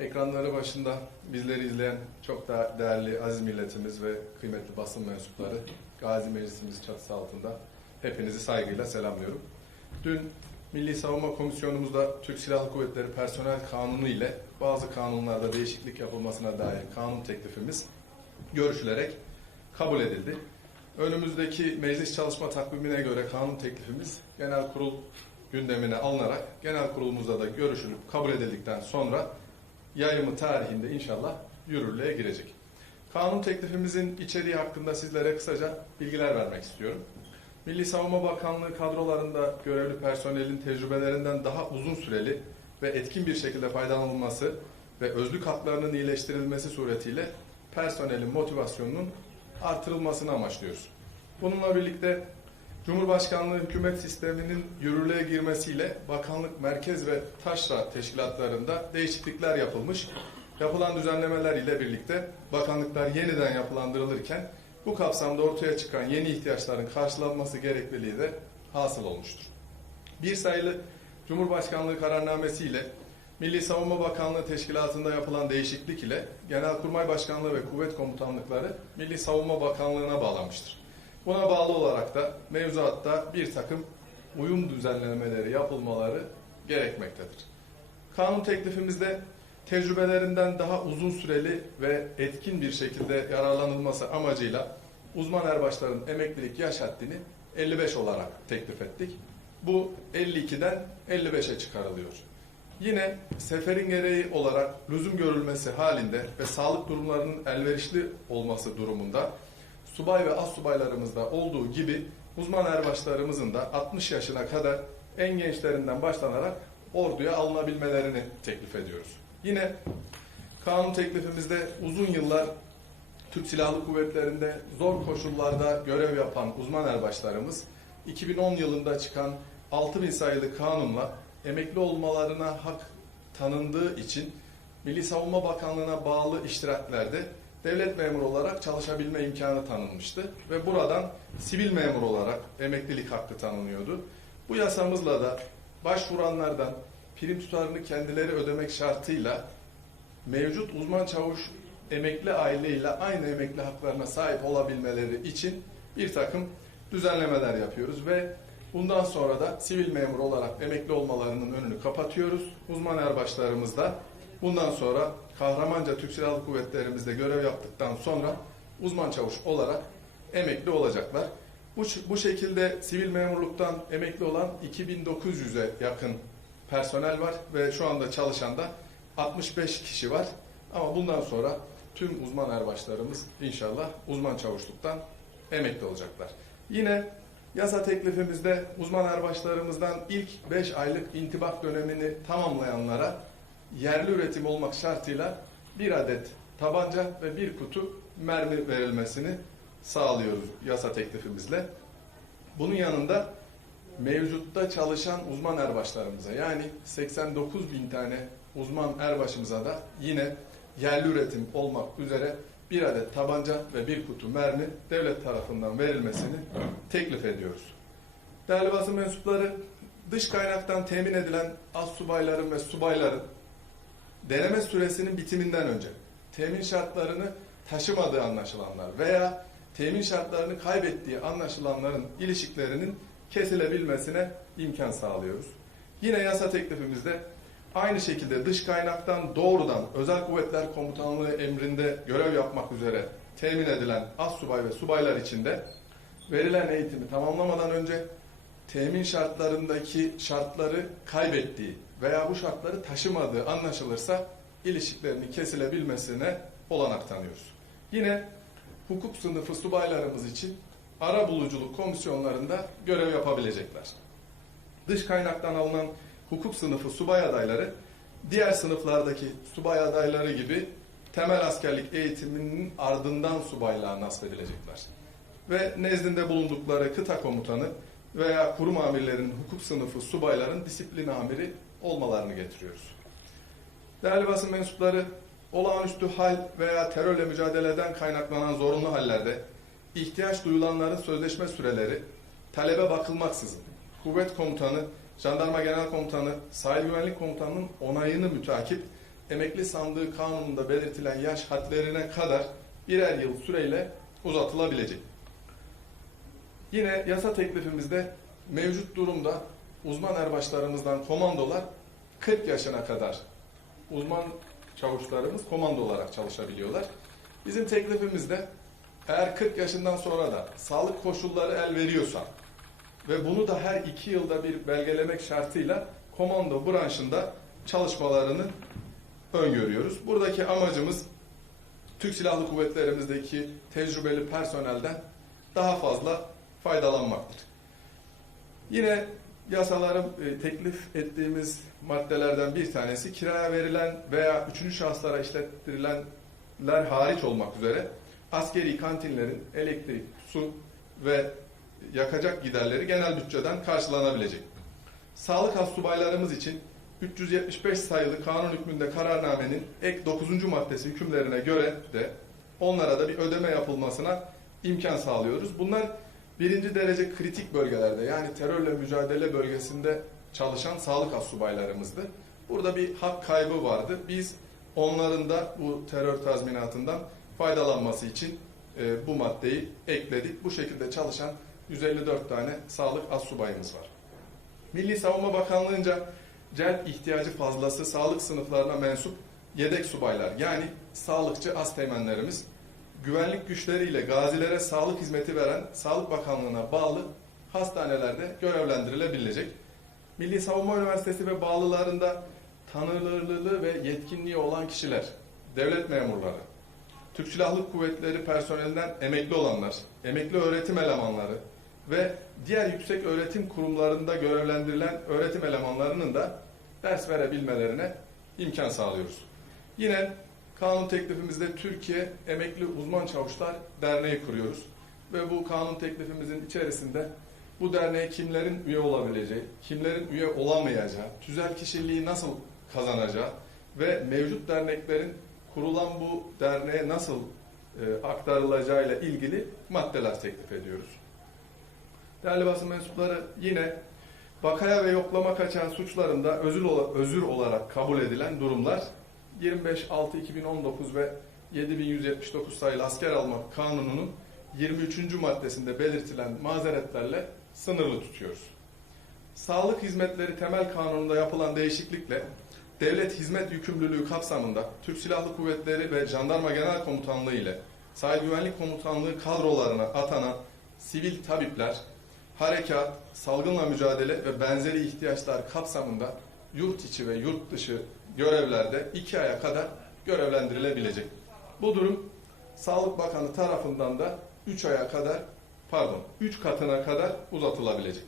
Ekranları başında bizleri izleyen çok da değerli aziz milletimiz ve kıymetli basın mensupları Gazi Meclisimiz çatısı altında hepinizi saygıyla selamlıyorum. Dün Milli Savunma Komisyonumuzda Türk Silahlı Kuvvetleri Personel Kanunu ile bazı kanunlarda değişiklik yapılmasına dair kanun teklifimiz görüşülerek kabul edildi. Önümüzdeki meclis çalışma takvimine göre kanun teklifimiz genel kurul gündemine alınarak genel kurulumuzda da görüşülüp kabul edildikten sonra yayımı tarihinde inşallah yürürlüğe girecek. Kanun teklifimizin içeriği hakkında sizlere kısaca bilgiler vermek istiyorum. Milli Savunma Bakanlığı kadrolarında görevli personelin tecrübelerinden daha uzun süreli ve etkin bir şekilde faydalanılması ve özlük haklarının iyileştirilmesi suretiyle personelin motivasyonunun artırılmasını amaçlıyoruz. Bununla birlikte Cumhurbaşkanlığı hükümet sisteminin yürürlüğe girmesiyle bakanlık merkez ve taşra teşkilatlarında değişiklikler yapılmış. Yapılan düzenlemeler ile birlikte bakanlıklar yeniden yapılandırılırken bu kapsamda ortaya çıkan yeni ihtiyaçların karşılanması gerekliliği de hasıl olmuştur. Bir sayılı Cumhurbaşkanlığı kararnamesi ile Milli Savunma Bakanlığı Teşkilatı'nda yapılan değişiklik ile Genelkurmay Başkanlığı ve Kuvvet Komutanlıkları Milli Savunma Bakanlığı'na bağlanmıştır. Buna bağlı olarak da mevzuatta bir takım uyum düzenlemeleri yapılmaları gerekmektedir. Kanun teklifimizde tecrübelerinden daha uzun süreli ve etkin bir şekilde yararlanılması amacıyla uzman erbaşların emeklilik yaş haddini 55 olarak teklif ettik. Bu 52'den 55'e çıkarılıyor. Yine seferin gereği olarak lüzum görülmesi halinde ve sağlık durumlarının elverişli olması durumunda subay ve az subaylarımızda olduğu gibi uzman erbaşlarımızın da 60 yaşına kadar en gençlerinden başlanarak orduya alınabilmelerini teklif ediyoruz. Yine kanun teklifimizde uzun yıllar Türk Silahlı Kuvvetleri'nde zor koşullarda görev yapan uzman erbaşlarımız 2010 yılında çıkan 6000 sayılı kanunla emekli olmalarına hak tanındığı için Milli Savunma Bakanlığı'na bağlı iştiraklerde devlet memuru olarak çalışabilme imkanı tanınmıştı ve buradan sivil memur olarak emeklilik hakkı tanınıyordu. Bu yasamızla da başvuranlardan prim tutarını kendileri ödemek şartıyla mevcut uzman çavuş emekli aileyle aynı emekli haklarına sahip olabilmeleri için bir takım düzenlemeler yapıyoruz ve bundan sonra da sivil memur olarak emekli olmalarının önünü kapatıyoruz. Uzman erbaşlarımız da bundan sonra Kahramanca Türk Silahlı Kuvvetlerimizde görev yaptıktan sonra uzman çavuş olarak emekli olacaklar. Bu, bu şekilde sivil memurluktan emekli olan 2900'e yakın personel var ve şu anda çalışan da 65 kişi var. Ama bundan sonra tüm uzman erbaşlarımız inşallah uzman çavuşluktan emekli olacaklar. Yine yasa teklifimizde uzman erbaşlarımızdan ilk 5 aylık intibak dönemini tamamlayanlara yerli üretim olmak şartıyla bir adet tabanca ve bir kutu mermi verilmesini sağlıyoruz yasa teklifimizle. Bunun yanında mevcutta çalışan uzman erbaşlarımıza yani 89 bin tane uzman erbaşımıza da yine yerli üretim olmak üzere bir adet tabanca ve bir kutu mermi devlet tarafından verilmesini teklif ediyoruz. Değerli basın mensupları, dış kaynaktan temin edilen az subayların ve subayların deneme süresinin bitiminden önce temin şartlarını taşımadığı anlaşılanlar veya temin şartlarını kaybettiği anlaşılanların ilişkilerinin kesilebilmesine imkan sağlıyoruz. Yine yasa teklifimizde aynı şekilde dış kaynaktan doğrudan Özel Kuvvetler Komutanlığı emrinde görev yapmak üzere temin edilen az subay ve subaylar için de verilen eğitimi tamamlamadan önce temin şartlarındaki şartları kaybettiği veya bu şartları taşımadığı anlaşılırsa ilişkilerinin kesilebilmesine olanak tanıyoruz. Yine hukuk sınıfı subaylarımız için ara buluculuk komisyonlarında görev yapabilecekler. Dış kaynaktan alınan hukuk sınıfı subay adayları diğer sınıflardaki subay adayları gibi temel askerlik eğitiminin ardından subaylığa nasfedilecekler. Ve nezdinde bulundukları kıta komutanı veya kurum amirlerinin hukuk sınıfı subayların disiplin amiri olmalarını getiriyoruz. Değerli basın mensupları, olağanüstü hal veya terörle mücadeleden kaynaklanan zorunlu hallerde ihtiyaç duyulanların sözleşme süreleri talebe bakılmaksızın kuvvet komutanı, jandarma genel komutanı, sahil güvenlik komutanının onayını mütakip emekli sandığı kanununda belirtilen yaş hadlerine kadar birer yıl süreyle uzatılabilecek. Yine yasa teklifimizde mevcut durumda uzman erbaşlarımızdan komandolar 40 yaşına kadar uzman çavuşlarımız komando olarak çalışabiliyorlar. Bizim teklifimizde eğer 40 yaşından sonra da sağlık koşulları el veriyorsa ve bunu da her iki yılda bir belgelemek şartıyla komando branşında çalışmalarını öngörüyoruz. Buradaki amacımız Türk Silahlı Kuvvetlerimizdeki tecrübeli personelden daha fazla faydalanmaktır. Yine yasaların e, teklif ettiğimiz maddelerden bir tanesi kiraya verilen veya üçüncü şahıslara işlettirilenler hariç olmak üzere askeri kantinlerin elektrik, su ve yakacak giderleri genel bütçeden karşılanabilecek. Sağlık astsubaylarımız için 375 sayılı kanun hükmünde kararnamenin ek 9. maddesi hükümlerine göre de onlara da bir ödeme yapılmasına imkan sağlıyoruz. Bunlar birinci derece kritik bölgelerde yani terörle mücadele bölgesinde çalışan sağlık astsubaylarımızdı. Burada bir hak kaybı vardı. Biz onların da bu terör tazminatından faydalanması için e, bu maddeyi ekledik. Bu şekilde çalışan 154 tane sağlık astsubayımız var. Milli Savunma Bakanlığı'nca celp ihtiyacı fazlası sağlık sınıflarına mensup yedek subaylar yani sağlıkçı asteğmenlerimiz güvenlik güçleriyle gazilere sağlık hizmeti veren Sağlık Bakanlığı'na bağlı hastanelerde görevlendirilebilecek. Milli Savunma Üniversitesi ve bağlılarında tanınırlığı ve yetkinliği olan kişiler, devlet memurları, Türk Silahlı Kuvvetleri personelinden emekli olanlar, emekli öğretim elemanları ve diğer yüksek öğretim kurumlarında görevlendirilen öğretim elemanlarının da ders verebilmelerine imkan sağlıyoruz. Yine kanun teklifimizde Türkiye Emekli Uzman Çavuşlar Derneği kuruyoruz. Ve bu kanun teklifimizin içerisinde bu derneğe kimlerin üye olabileceği, kimlerin üye olamayacağı, tüzel kişiliği nasıl kazanacağı ve mevcut derneklerin kurulan bu derneğe nasıl e, aktarılacağıyla ilgili maddeler teklif ediyoruz. Değerli basın mensupları yine vakaya ve yoklama kaçağı suçlarında özür olarak kabul edilen durumlar 25.6.2019 ve 7179 sayılı asker alma kanununun 23. maddesinde belirtilen mazeretlerle sınırlı tutuyoruz. Sağlık hizmetleri temel kanununda yapılan değişiklikle devlet hizmet yükümlülüğü kapsamında Türk Silahlı Kuvvetleri ve Jandarma Genel Komutanlığı ile Sahil Güvenlik Komutanlığı kadrolarına atanan sivil tabipler, harekat, salgınla mücadele ve benzeri ihtiyaçlar kapsamında yurt içi ve yurt dışı görevlerde iki aya kadar görevlendirilebilecek. Bu durum Sağlık Bakanı tarafından da 3 aya kadar pardon 3 katına kadar uzatılabilecek.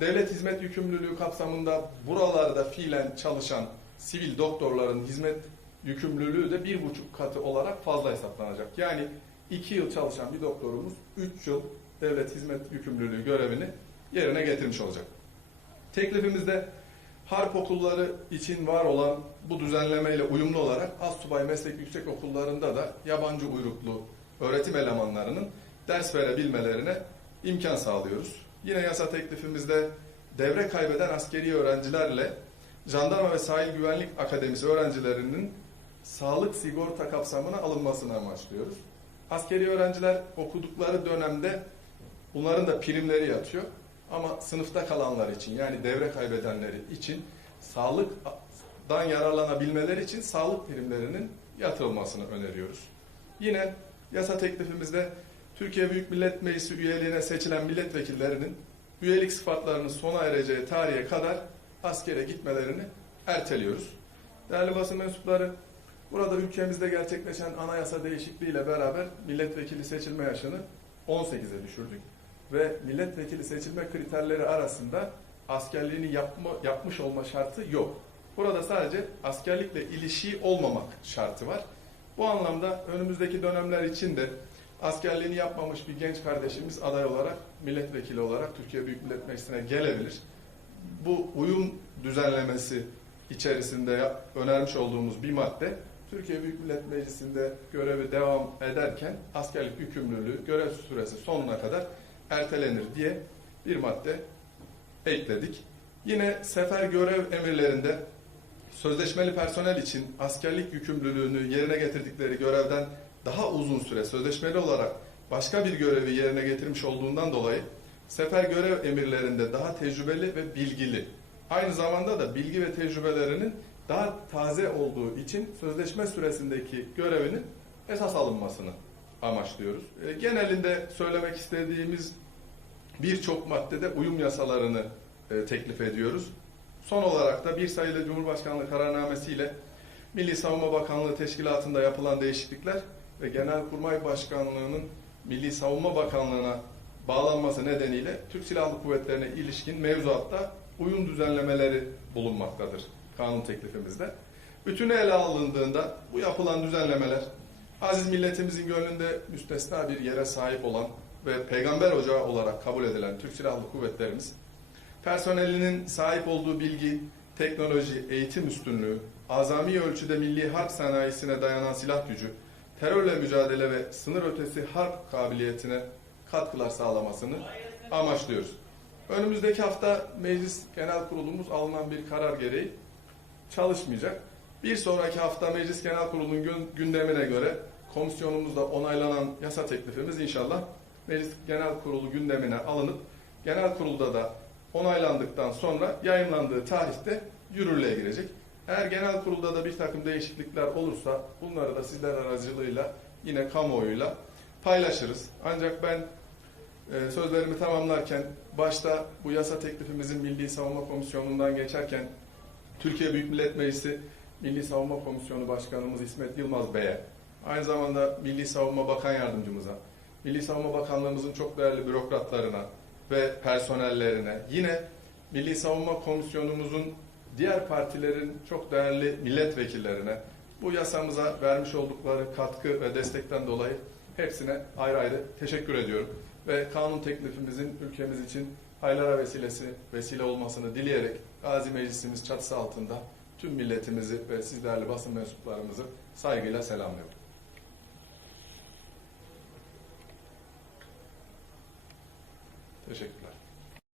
Devlet hizmet yükümlülüğü kapsamında buralarda fiilen çalışan sivil doktorların hizmet yükümlülüğü de bir buçuk katı olarak fazla hesaplanacak. Yani 2 yıl çalışan bir doktorumuz 3 yıl devlet hizmet yükümlülüğü görevini yerine getirmiş olacak. Teklifimizde harp okulları için var olan bu düzenlemeyle uyumlu olarak Astsubay Meslek Yüksek Okullarında da yabancı uyruklu öğretim elemanlarının ders verebilmelerine imkan sağlıyoruz. Yine yasa teklifimizde devre kaybeden askeri öğrencilerle Jandarma ve Sahil Güvenlik Akademisi öğrencilerinin sağlık sigorta kapsamına alınmasını amaçlıyoruz. Askeri öğrenciler okudukları dönemde bunların da primleri yatıyor. Ama sınıfta kalanlar için yani devre kaybedenleri için sağlıktan yararlanabilmeleri için sağlık primlerinin yatırılmasını öneriyoruz. Yine yasa teklifimizde Türkiye Büyük Millet Meclisi üyeliğine seçilen milletvekillerinin üyelik sıfatlarının sona ereceği tarihe kadar askere gitmelerini erteliyoruz. Değerli basın mensupları, burada ülkemizde gerçekleşen anayasa değişikliğiyle beraber milletvekili seçilme yaşını 18'e düşürdük ve milletvekili seçilme kriterleri arasında askerliğini yapma, yapmış olma şartı yok. Burada sadece askerlikle ilişiği olmamak şartı var. Bu anlamda önümüzdeki dönemler için de askerliğini yapmamış bir genç kardeşimiz aday olarak, milletvekili olarak Türkiye Büyük Millet Meclisi'ne gelebilir. Bu uyum düzenlemesi içerisinde önermiş olduğumuz bir madde, Türkiye Büyük Millet Meclisi'nde görevi devam ederken askerlik yükümlülüğü görev süresi sonuna kadar ertelenir diye bir madde ekledik. Yine sefer görev emirlerinde sözleşmeli personel için askerlik yükümlülüğünü yerine getirdikleri görevden daha uzun süre sözleşmeli olarak başka bir görevi yerine getirmiş olduğundan dolayı sefer görev emirlerinde daha tecrübeli ve bilgili. Aynı zamanda da bilgi ve tecrübelerinin daha taze olduğu için sözleşme süresindeki görevinin esas alınmasını amaçlıyoruz. E, genelinde söylemek istediğimiz birçok maddede uyum yasalarını e, teklif ediyoruz. Son olarak da bir sayılı Cumhurbaşkanlığı kararnamesiyle Milli Savunma Bakanlığı Teşkilatı'nda yapılan değişiklikler ve Genelkurmay Başkanlığı'nın Milli Savunma Bakanlığı'na bağlanması nedeniyle Türk Silahlı Kuvvetleri'ne ilişkin mevzuatta uyum düzenlemeleri bulunmaktadır kanun teklifimizde. Bütünü ele alındığında bu yapılan düzenlemeler aziz milletimizin gönlünde müstesna bir yere sahip olan ve peygamber ocağı olarak kabul edilen Türk Silahlı Kuvvetlerimiz personelinin sahip olduğu bilgi, teknoloji, eğitim üstünlüğü, azami ölçüde milli harp sanayisine dayanan silah gücü, terörle mücadele ve sınır ötesi harp kabiliyetine katkılar sağlamasını amaçlıyoruz. Önümüzdeki hafta Meclis Genel Kurulumuz alınan bir karar gereği çalışmayacak. Bir sonraki hafta Meclis Genel Kurulu'nun gün- gündemine göre komisyonumuzda onaylanan yasa teklifimiz inşallah Meclis Genel Kurulu gündemine alınıp genel kurulda da onaylandıktan sonra yayınlandığı tarihte yürürlüğe girecek. Eğer genel kurulda da bir takım değişiklikler olursa bunları da sizler aracılığıyla yine kamuoyuyla paylaşırız. Ancak ben e, sözlerimi tamamlarken başta bu yasa teklifimizin Milli Savunma Komisyonu'ndan geçerken Türkiye Büyük Millet Meclisi Milli Savunma Komisyonu Başkanımız İsmet Yılmaz Bey'e, aynı zamanda Milli Savunma Bakan Yardımcımıza, Milli Savunma Bakanlığımızın çok değerli bürokratlarına ve personellerine, yine Milli Savunma Komisyonumuzun diğer partilerin çok değerli milletvekillerine bu yasamıza vermiş oldukları katkı ve destekten dolayı hepsine ayrı ayrı teşekkür ediyorum. Ve kanun teklifimizin ülkemiz için hayırlara vesilesi vesile olmasını dileyerek Gazi Meclisimiz çatısı altında tüm milletimizi ve siz değerli basın mensuplarımızı saygıyla selamlıyorum. se